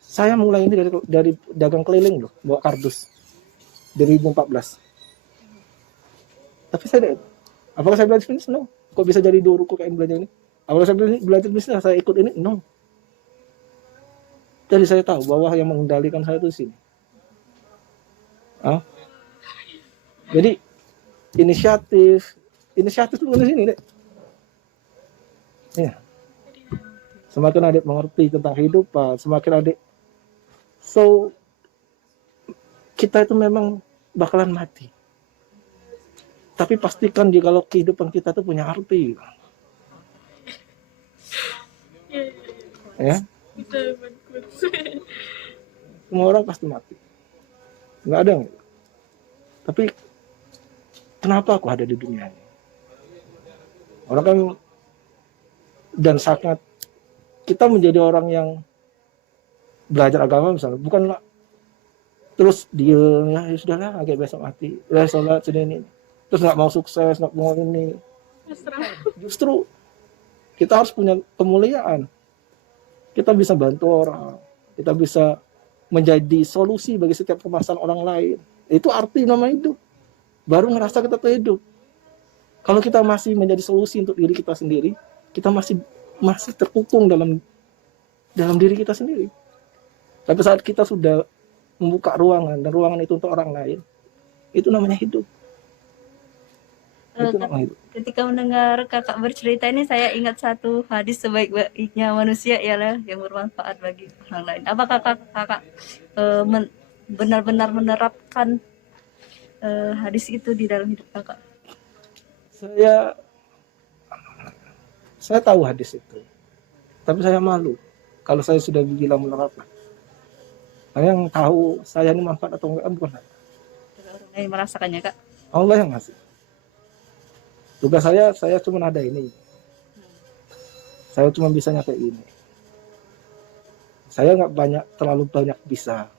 saya mulai ini dari dagang keliling loh, bawa kardus dari 2014. Tapi saya apakah saya belajar bisnis? No. Kok bisa jadi guru kok kayak belajar ini? Apakah saya belajar bisnis saya ikut ini? No. Jadi saya tahu bahwa yang mengendalikan saya itu sini. Jadi inisiatif itu bukan di sini, Dek. Iya. Semakin adik mengerti tentang hidup, semakin adik. So kita itu memang bakalan mati. Tapi pastikan kalau kehidupan kita itu punya arti. Ya. Semua orang pasti mati. Nggak ada. Tapi kenapa aku ada di dunia ini? Orang kan dan sangat kita menjadi orang yang belajar agama misalnya, bukanlah terus dia ya sudahlah agak besok mati, sholat sudah ini, terus nggak mau sukses, nggak mau ini. Justru kita harus punya kemuliaan. Kita bisa bantu orang, kita bisa menjadi solusi bagi setiap permasalahan orang lain. Itu arti nama hidup. Baru ngerasa kita tuh hidup. Kalau kita masih menjadi solusi untuk diri kita sendiri, kita masih terkungkung dalam diri kita sendiri. Tapi saat kita sudah membuka ruangan dan ruangan itu untuk orang lain, itu namanya hidup. Itu namanya hidup. Ketika mendengar kakak bercerita ini, saya ingat satu hadis, sebaik-baiknya manusia ialah yang bermanfaat bagi orang lain. Apakah kakak benar-benar menerapkan hadis itu di dalam hidup kakak? Saya tahu hadis itu, tapi saya malu kalau saya sudah bilang menerapkan. Yang tahu saya ini manfaat atau enggak bukan saya. Orang lain merasakannya kak. Allah yang ngasih. Tugas saya cuma ada ini. Saya cuma bisa nyata ini. Saya nggak terlalu banyak bisa.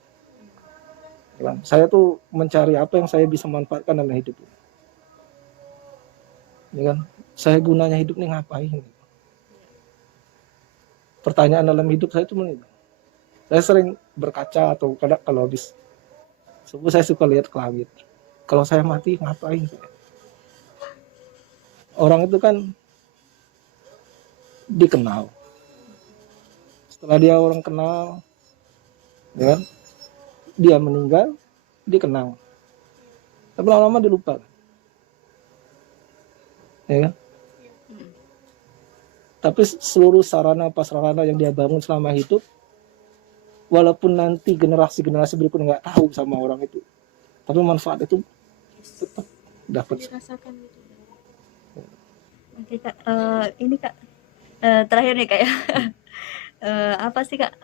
Saya tuh mencari apa yang saya bisa manfaatkan dalam hidup ini. Ya kan? Saya gunanya hidup ini ngapain? Pertanyaan dalam hidup saya cuma itu. Saya sering berkaca atau kadang kalau habis subuh saya suka lihat ke langit. Kalau saya mati ngapain saya? Orang itu kan dikenal. Setelah dia orang kenal, ya kan? Dia meninggal, dikenal. Tapi lama-lama dilupa. Ya kan? Tapi seluruh sarana prasarana yang dia bangun selama hidup, walaupun nanti generasi-generasi berikutnya nggak tahu sama orang itu, tapi manfaat itu tetap dapat. Dirasakan gitu. Oke kak, ini kak terakhir nih kak ya. Apa sih kak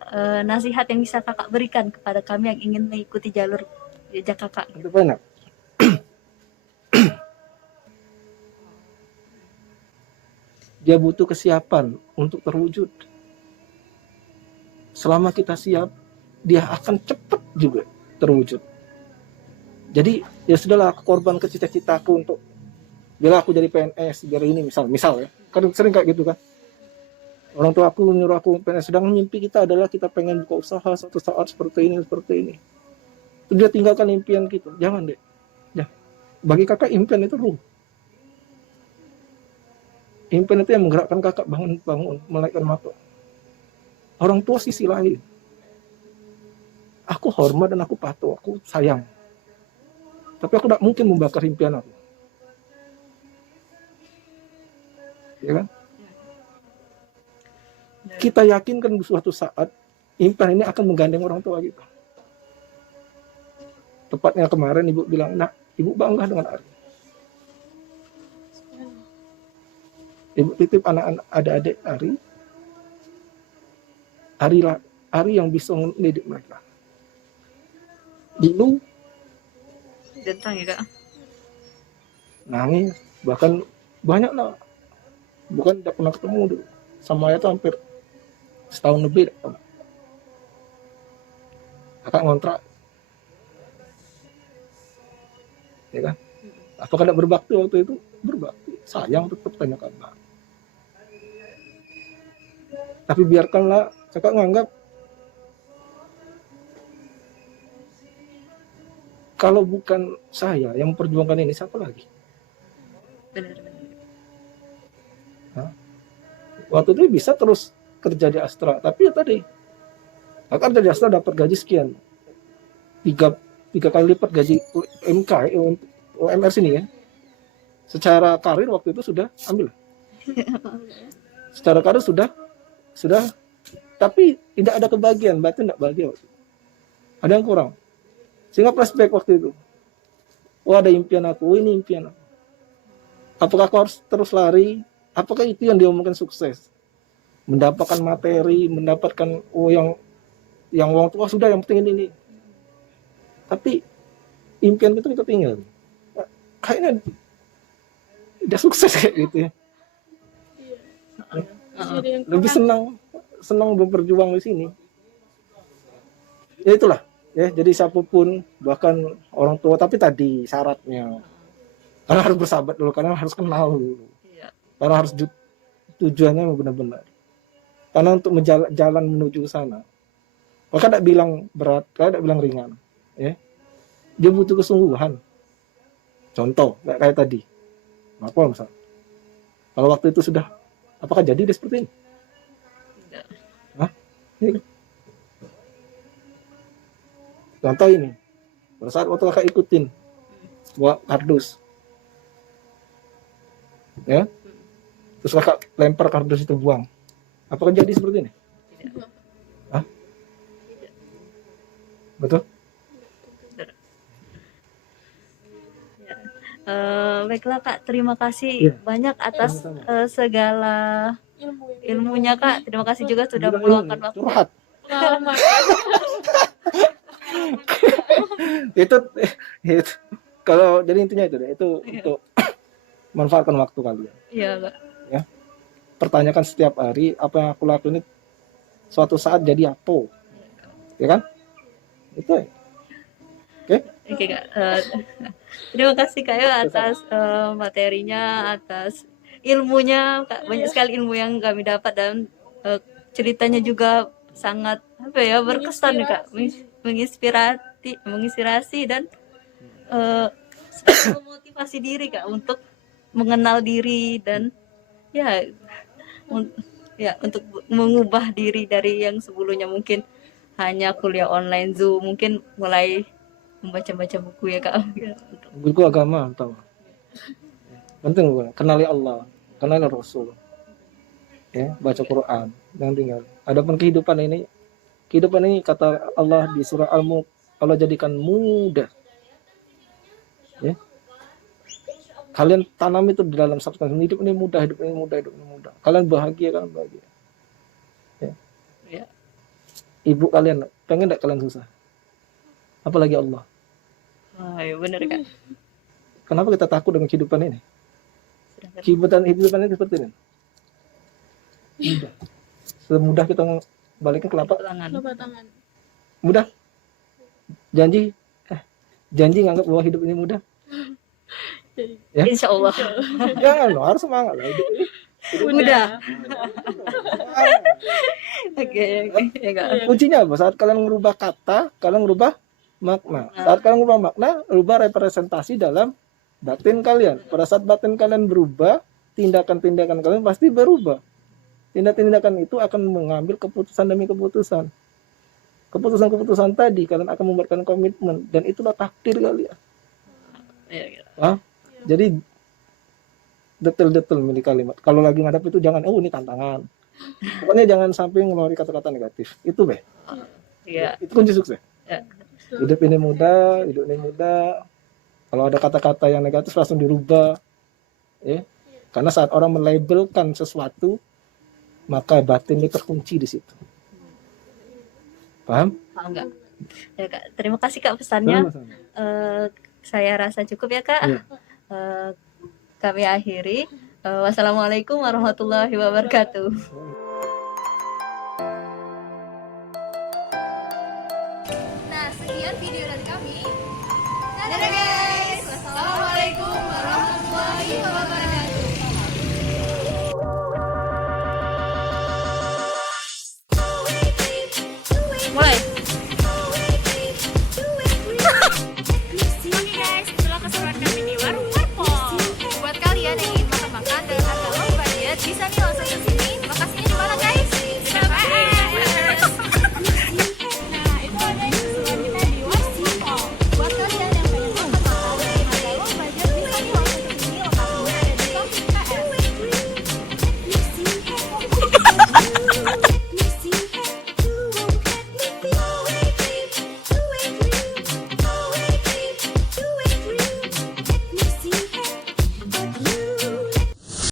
nasihat yang bisa kakak berikan kepada kami yang ingin mengikuti jalur jejak kakak? Itu banyak. Dia butuh kesiapan untuk terwujud. Selama kita siap, dia akan cepat juga terwujud. Jadi ya sudahlah, aku korban ke cita-citaku untuk bila aku jadi PNS, biar ini misal ya. Kan sering kayak gitu kan. Orang tua aku nyuruh aku PNS, sedang mimpi kita adalah kita pengen buka usaha suatu saat seperti ini. Terus dia tinggalkan impian kita. Jangan deh. Ya. Bagi kakak impian itu ruh. Impian itu yang menggerakkan kakak bangun, melekkan mata. Orang tua sisi lain. Aku hormat dan aku patuh, aku sayang. Tapi aku tidak mungkin membakar impian aku. Ya kan? Kita yakinkan suatu saat impian ini akan menggandeng orang tua kita. Tepatnya kemarin ibu bilang, "Nak, ibu bangga dengan Ari. Ibu titip anak-anak adik Ari yang bisa mendidik mereka." Dulu Tentang ya kak. nangis, bahkan banyak lah, bukan tidak pernah ketemu dulu sama ayah tuh hampir setahun lebih. kakak ngontrak, ya kan? Apakah tidak berbakti waktu itu? Berbakti, sayang tetap tanya kabar. Tapi biarkanlah, kakak menganggap kalau bukan saya yang memperjuangkan ini, siapa lagi? Benar-benar. Waktu itu bisa terus kerja di Astra, tapi ya tadi, kakak kerja di Astra dapat gaji sekian, tiga kali lipat gaji UMK, UMR sini ya. Secara karir waktu itu sudah ambil. Secara karir sudah, tapi tidak ada kebahagiaan, batin tidak bahagia waktu itu. Ada yang kurang. Sehingga flashback waktu itu. Oh ada impian aku, ini impian aku. Apakah aku harus terus lari? Apakah itu yang diomongkan sukses? Mendapatkan materi, mendapatkan yang uang tua sudah, yang penting ini. Tapi impian kita tinggal. Kayaknya udah sukses kayak gitu ya. Jadi yang Lebih senang berjuang di sini. Ya itulah ya, jadi siapapun, bahkan orang tua, tapi tadi syaratnya karena harus bersahabat dulu, karena harus kenal dulu, Iya. karena harus tujuannya benar-benar, karena untuk jalan menuju ke sana, maka tidak bilang berat, tidak bilang ringan ya, dia butuh kesungguhan. Contoh kayak tadi apa misal, kalau waktu itu sudah, apakah jadi dia seperti ini? Tidak. Hah? Ini. Contoh ini, pada saat waktu kakak ikutin bawa kardus, ya, terus kakak lempar kardus itu buang, apakah jadi seperti ini? Tidak. Hah? Betul? Baiklah Kak, terima kasih Iya. banyak atas Sama-sama. segala ilmunya Kak. Terima kasih juga sudah meluangkan waktu. Curhat. pengalaman. itu kalau jadi intinya itu deh, itu Iya. untuk manfaatkan waktu kalian. Iya Kak. Pertanyakan setiap hari, apa yang aku lakuin ini suatu saat jadi apa, ya kan? Itu ya. Oke Kak. Terima kasih Kak ya atas materinya, atas ilmunya Kak. Banyak sekali ilmu yang kami dapat dan ceritanya juga sangat apa ya, berkesan nih Kak. Menginspirasi dan memotivasi diri Kak untuk mengenal diri dan ya untuk mengubah diri dari yang sebelumnya mungkin hanya kuliah online Zoom, mungkin mulai membaca-baca buku ya Kak. Buku agama, tahu? Penting gue kenali Allah, kenali Rasul, ya, baca Quran, yang tinggal. Adapun kehidupan ini kata Allah di surah Al-Mulk, Allah jadikan mudah. Ya. Kalian tanam itu di dalam substansi, hidup ini mudah, hidup ini mudah, hidup ini mudah. Kalian bahagia, kalian bahagia. Ya. Ya. Ibu kalian pengen enggak kalian susah? Apalagi Allah. Wah, ya benar Kak. Kenapa kita takut dengan kehidupan ini? Sedangkan Kehidupan ini seperti ini. Mudah. Semudah kita balikin kelapa. tangan. Coba tangan. Mudah. Janji nganggap bahwa hidup ini mudah. Ya. Insya Allah. Jangan loh, harus semangat lah hidup ini. Udah. Oke, ya Kak. Kuncinya apa? Saat kalian merubah kata, kalian merubah makna. Saat kalian merubah makna, rubah representasi dalam batin kalian. Pada saat batin kalian berubah, tindakan-tindakan kalian pasti berubah. Tindakan itu akan mengambil keputusan demi keputusan. Keputusan-keputusan tadi kalian akan membuatkan komitmen, dan itulah takdir kalian. Ya, ya. Jadi detail-detail milih kalimat. Kalau lagi ngadap itu jangan, oh ini tantangan. Pokoknya jangan sampai ngeluarin kata-kata negatif. Itu be. Iya. Itu kunci sukses. Ya. Hidup ini mudah. Kalau ada kata-kata yang negatif langsung dirubah. Ya. Karena saat orang melabelkan sesuatu, maka batinnya terkunci di situ. Paham? Paham nggak? Ya Kak. Terima kasih Kak pesannya. Sama-sama. Saya rasa cukup ya Kak. Iya. Kami akhiri. Wassalamualaikum warahmatullahi wabarakatuh. Nah, keseruan kali